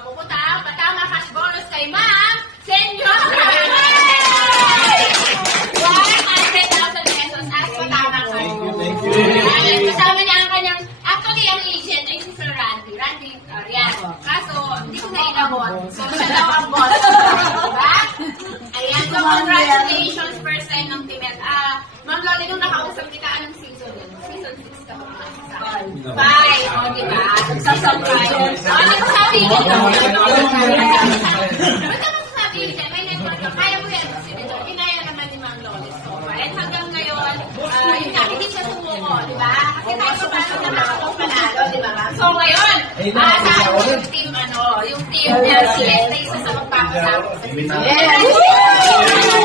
mapupunta ang patama cash bonus kay Ma'am Senyor! 100,000 pesos as patama cash bonus. Kasama niya ang kanyang, actually ang agent ay si Sir Randy. Randy Arias. Kaso, hindi ko na inabot. So, siya daw ang boss. Diba? Ayan, so congratulations first time ng Timet. Ma'am Loli, nung nakausap kita, anong season yun? Season 6 ka ba? 5. O, diba? Season 5. O, ano sabi niya? Ba't naman sabi niya? May network ka. Kaya mo yan. Kasi nito, kinaya naman ni Ma'am Loli. So, and hanggang ngayon, yun nga, hindi siya sumuko, diba? Kasi kahit pa paano nakakapang panalo, diba ma'am? So, ngayon, saan mo yung team, yung team LCS na isa sa magpapasama sa season? Yes!